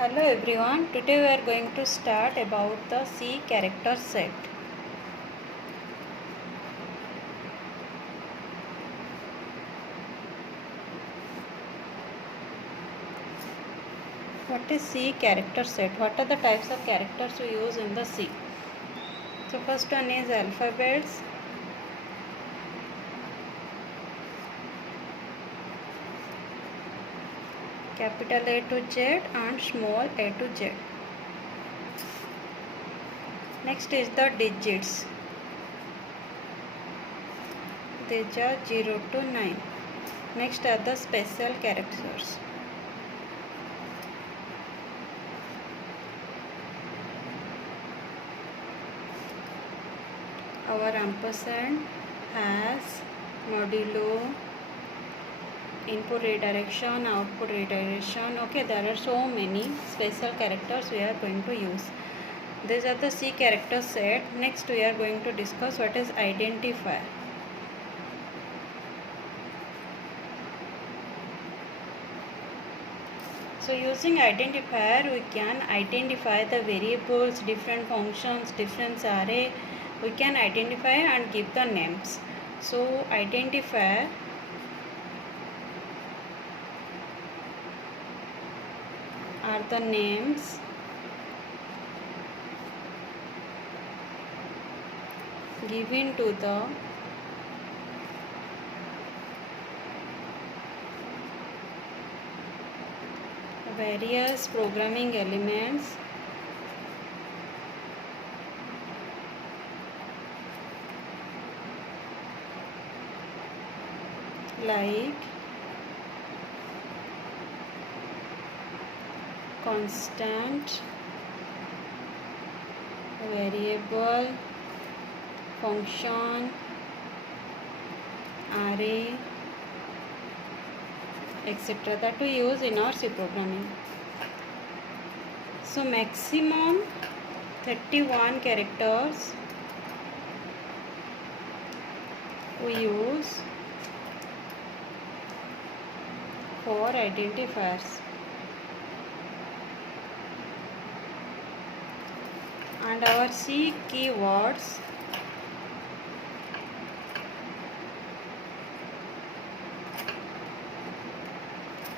Hello everyone, today we are going to start about the C character set. What is C character set? What are the types of characters we use in the C? So first one is alphabets. Capital A to Z and small a to Z. Next is the digits. These are 0 to 9. Next are the special characters. Our ampersand, has, modulo, input redirection, output redirection. Okay, there are so many special characters we are going to use. These are the C character set. Next we are going to discuss what is identifier. So using identifier we can identify the variables, different functions, different array. We can identify and give the names. So identifier are the names given to the various programming elements like constant, variable, function, array, etc. that we use in our C programming. So maximum 31 characters we use for identifiers, and our C keywords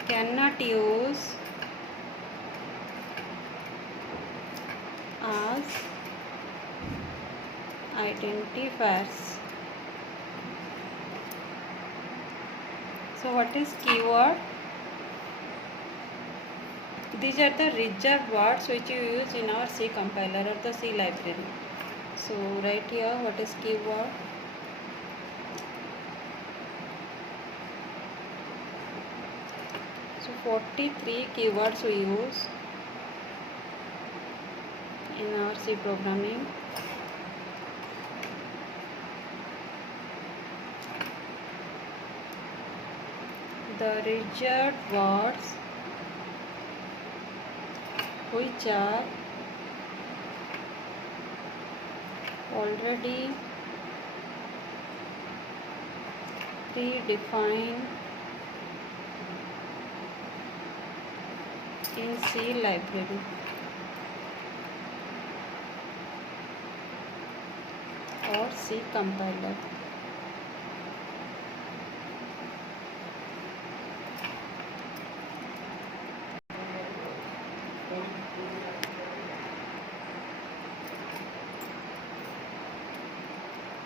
cannot use as identifiers. So what is keyword? These are the reserved words which you use in our C compiler or the C library. So right here what is keyword? So 43 keywords we use in our C programming. The reserved words which are already predefined in C library or C compiler.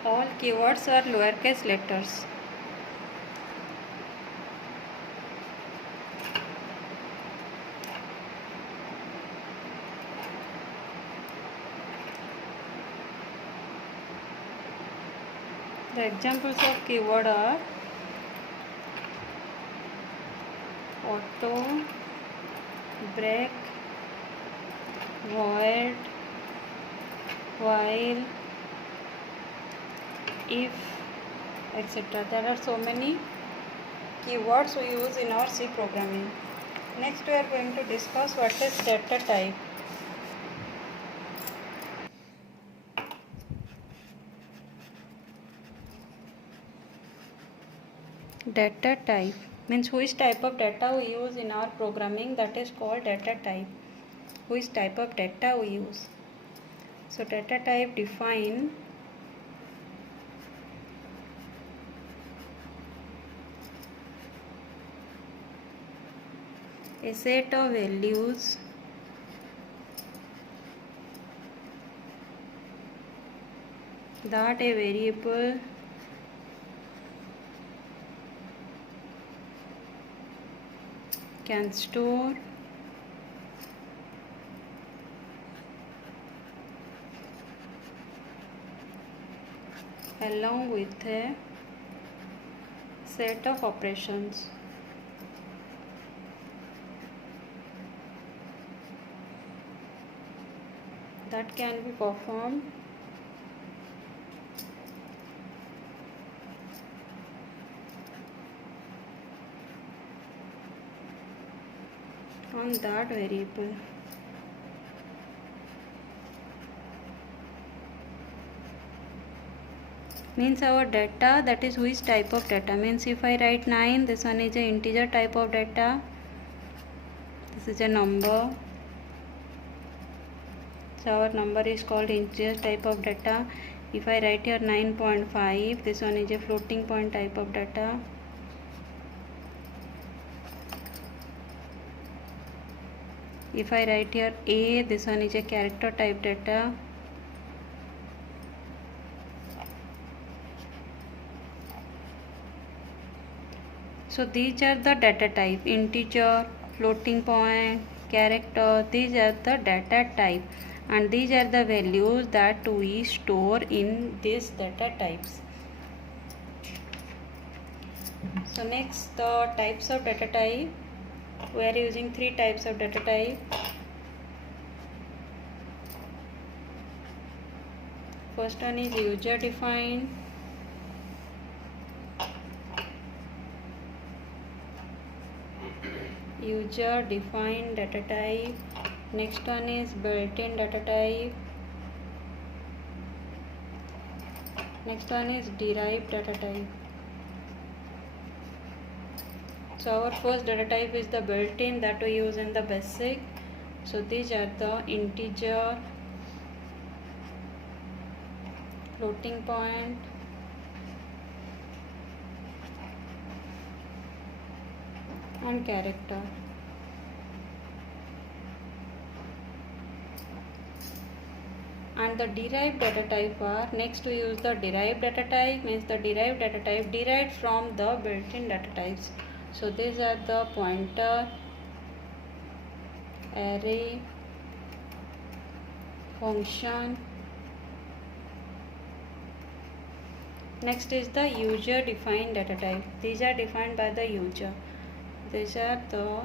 All keywords are lowercase letters. The examples of keyword are auto, break, void, while, if, etc. There are so many keywords we use in our C programming. Next we are going to discuss what is data type. Data type means which type of data we use in our programming, that is called data type. which type of data we use. So data type define a set of values that a variable can store along with a set of operations. That can be performed on that variable. Means our data, that is which type of data. Means if I write 9, this one is a integer type of data, this is a number, so our number is called integer type of data. If I write here 9.5, this one is a floating point type of data. If I write here A, this one is a character type data. So these are the data type: integer, floating point, character. These are the data type, and these are the values that we store in these data types. So next, the types of data type. We are using 3 types of data type. First one is user defined. User defined data type. Next one is built-in data type. Next one is derived data type. So our first data type is the built-in that we use in the basic. So these are the integer, floating point, and character. And the derived data type are, next we use the derived data type. Means the derived data type derived from the built-in data types. So these are the pointer, array, function. Next is the user defined data type. These are defined by the user. These are the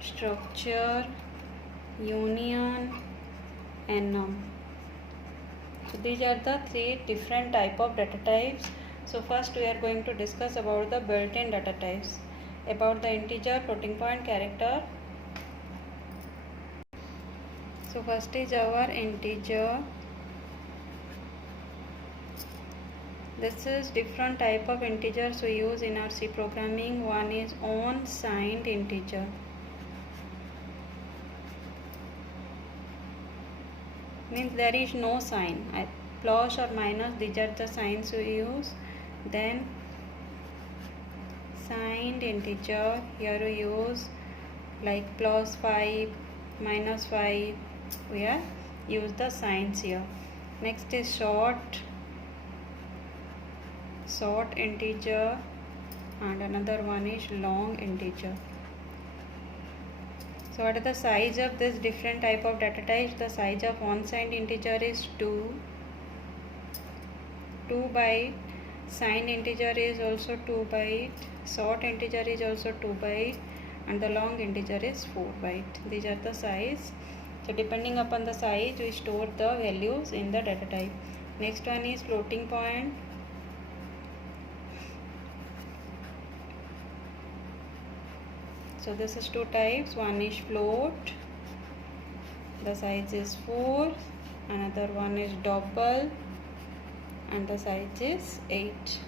structure, union, and num. So these are the 3 different type of data types. So first we are going to discuss about the built-in data types, about the integer, floating point, character. So first is our integer. This is different type of integers we use in our C programming. One is unsigned integer. Means there is no sign, plus or minus, these are the signs we use. Then signed integer, here we use like plus 5, minus 5, we are use the signs here. Next is short integer, and another one is long integer. So what are the size of this different type of data types? The size of unsigned integer is 2 byte. Signed integer is also 2 byte. Short integer is also 2 byte, and the long integer is 4 byte. These are the size. So depending upon the size, we store the values in the data type. Next one is floating point. So this is 2 types. One is float, the size is 4. Another one is double, and the size is 8.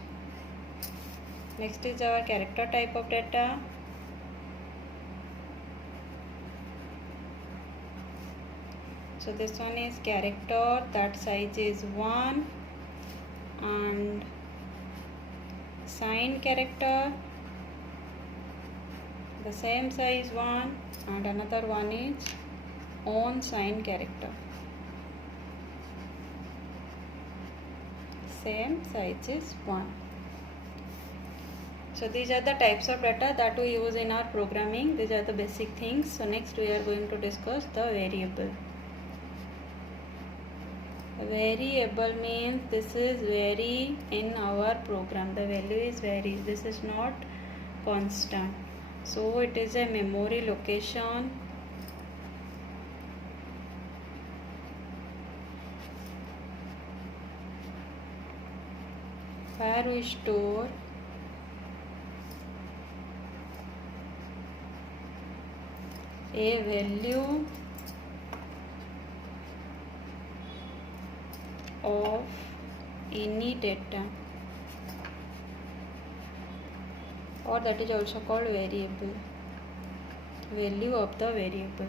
Next is our character type of data. So this one is character, that size is 1, and sign character, the same size 1, and another one is own sign character, same size is 1. So these are the types of data that we use in our programming. These are the basic things. So next we are going to discuss the variable. Variable means this is vary in our program. The value is varies. This is not constant. So it is a memory location where we store a value of any data, or that is also called variable, value of the variable.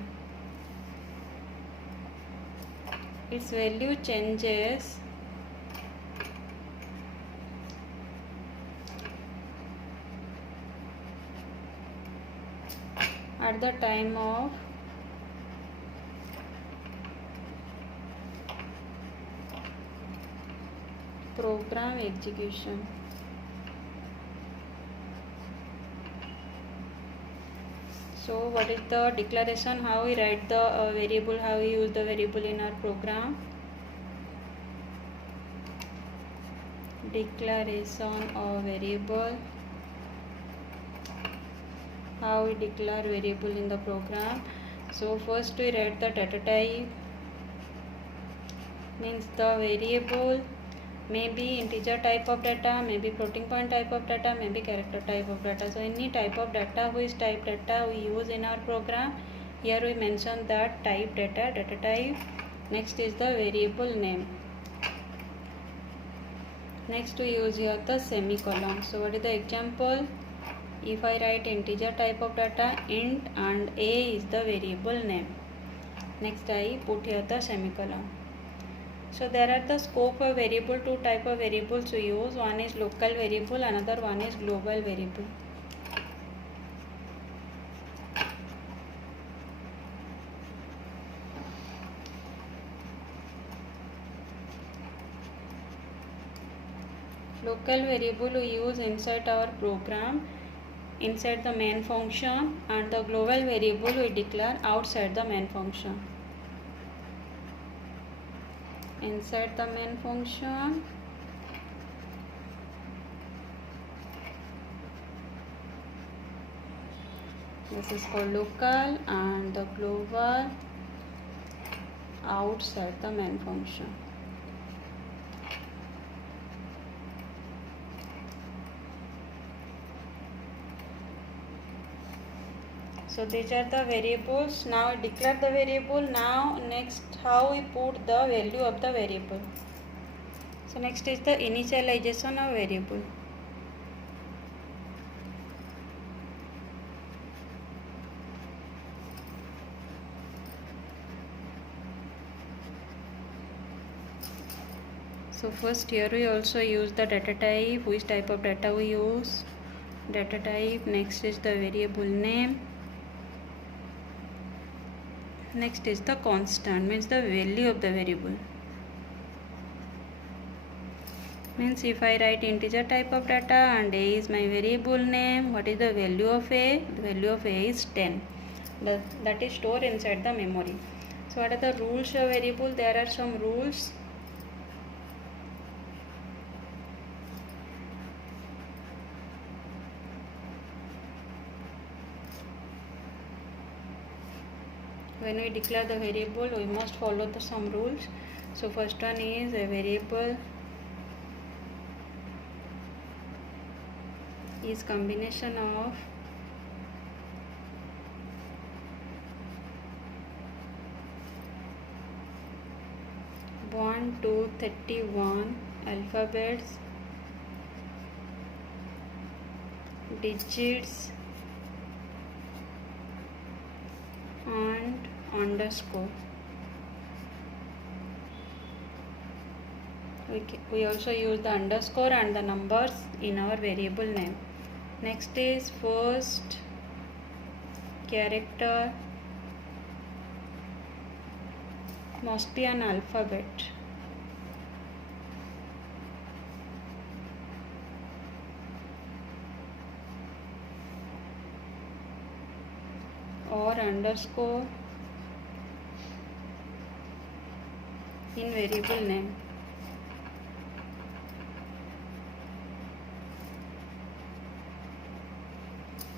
Its value changes at the time of program execution. So what is the declaration, how we write the variable, how we use the variable in our program? Declaration of variable, how we declare variable in the program. So first we write the data type, means the variable may be integer type of data, maybe floating point type of data, maybe character type of data. So any type of data, which type data we use in our program. Here we mention that type data, data type. Next is the variable name. Next we use here the semicolon. So what is the example? If I write integer type of data, int, and a is the variable name. Next I put here the semicolon. So there are the scope of variable, two type of variables we use. One is local variable, another one is global variable. Local variable we use inside our program, inside the main function, and the global variable we declare outside the main function. Inside the main function, this is called local, and the global outside the main function. So these are the variables. Now I declare the variable. Now next how we put the value of the variable. So next is the initialization of variable. So first here we also use the data type, which type of data we use, data type. Next is the variable name. Next is the constant, means the value of the variable. Means if I write integer type of data and a is my variable name, what is the value of a? The value of a is 10. That is stored inside the memory. So what are the rules of variable? There are some rules. When we declare the variable, we must follow some rules. So first one is a variable is combination of one to 31 alphabets, digits, and underscore. we also use the underscore and the numbers in our variable name. Next is first character must be an alphabet. Or underscore in variable name.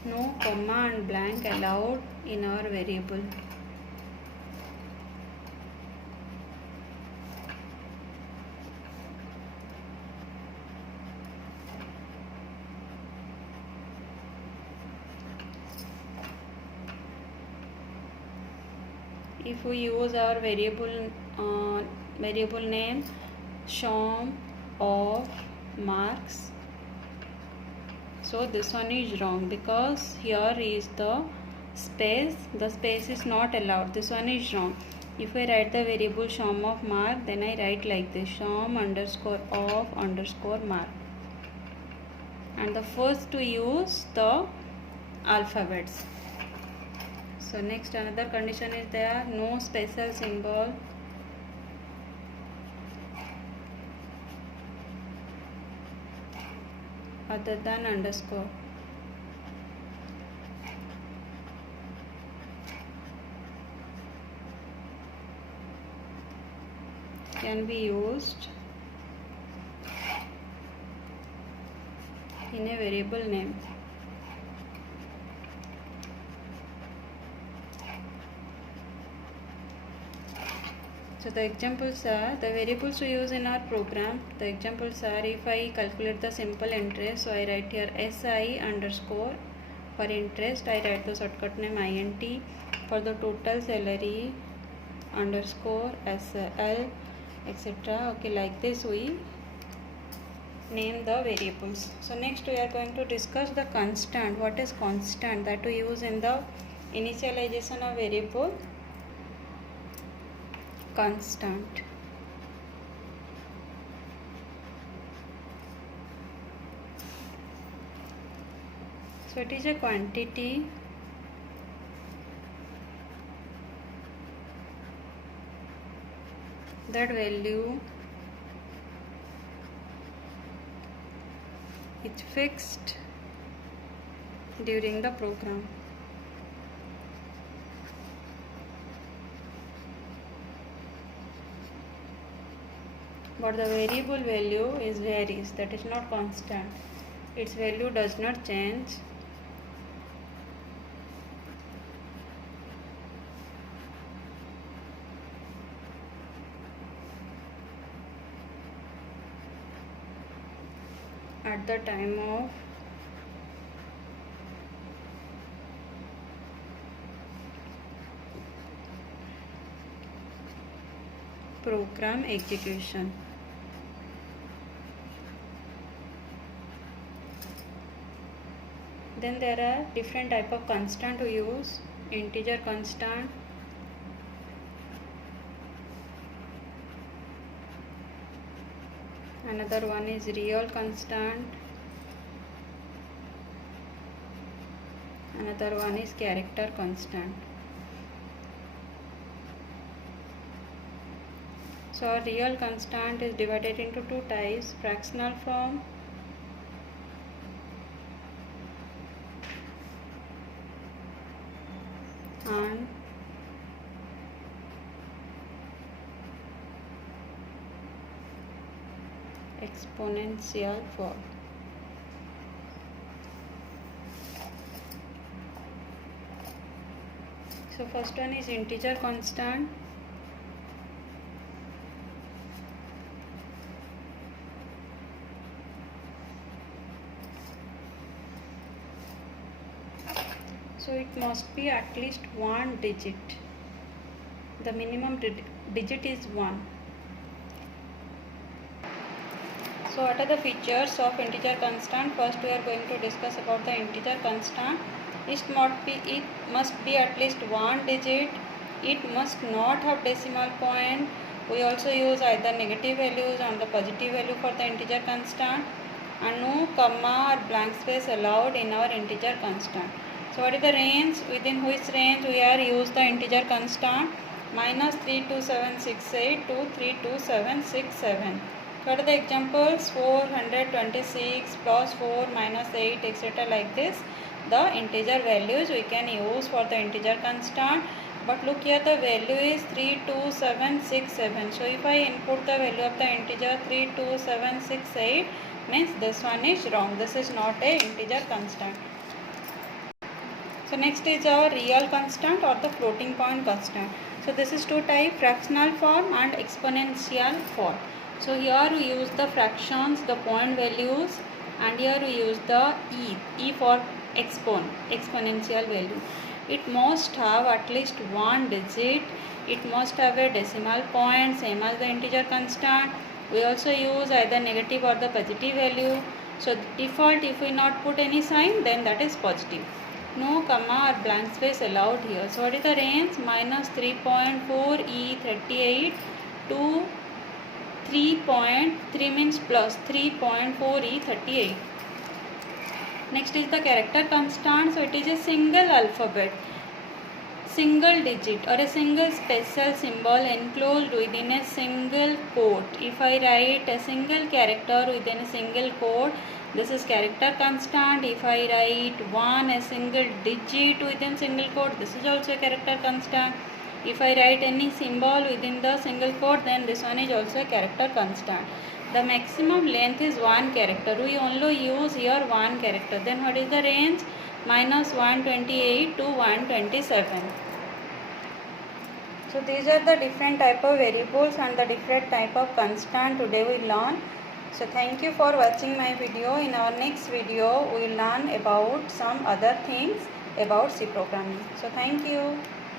No comma and blank allowed in our variable. If we use our variable name Shom of marks, so this one is wrong because here is the space is not allowed. This one is wrong. If I write the variable Shom of mark, then I write like this, Shom underscore of underscore mark, and the first to use the alphabets. So next another condition is there, no special symbol other than underscore. Can be used in a variable name. So the examples are the variables we use in our program. The examples are, if I calculate the simple interest, so I write here SI underscore. For interest, I write the shortcut name INT. For the total salary underscore SL, etc. Okay, like this we name the variables. So next we are going to discuss the constant. What is constant? That we use in the initialization of variable. Constant. So it is a quantity that value is fixed during the program. But the variable value is varies, that is not constant. Its value does not change. At the time of program execution. Then there are different type of constant to use. Integer constant, another one is real constant, another one is character constant. So our real constant is divided into two types, fractional form and exponential form. So first one is integer constant. So it must be at least one digit. The minimum digit is 1. So what are the features of integer constant? First we are going to discuss about the integer constant. It must be at least one digit. It must not have decimal point. We also use either negative values or the positive value for the integer constant, and no comma or blank space allowed in our integer constant. So what is the range? Within which range we are use the integer constant? Minus 32768 to 32767. What are the examples? 426 plus 4 minus 8 etc. like this. The integer values we can use for the integer constant. But look here, the value is 32767. So if I input the value of the integer 32768, means this one is wrong. This is not a integer constant. So next is our real constant or the floating point constant. So this is two type, fractional form and exponential form. So here we use the fractions, the point values, and here we use the e for exponential value. It must have at least one digit. It must have a decimal point, same as the integer constant. We also use either negative or the positive value. So default, if we not put any sign, then that is positive. No comma or blank space allowed here. So what is the range? Minus 3.4 E38 to 3.3 means plus 3.4 E38. Next is the character constant. So it is a single alphabet, single digit or a single special symbol enclosed within a single quote. If I write a single character within a single quote, this is character constant. If I write a single digit within single quote, this is also a character constant. If I write any symbol within the single quote, then this one is also a character constant. The maximum length is one character. We only use here one character. Then what is the range? Minus 128 to 127. So these are the different type of variables and the different type of constant today we learn. So thank you for watching my video. In our next video we will learn about some other things about C programming. So thank you.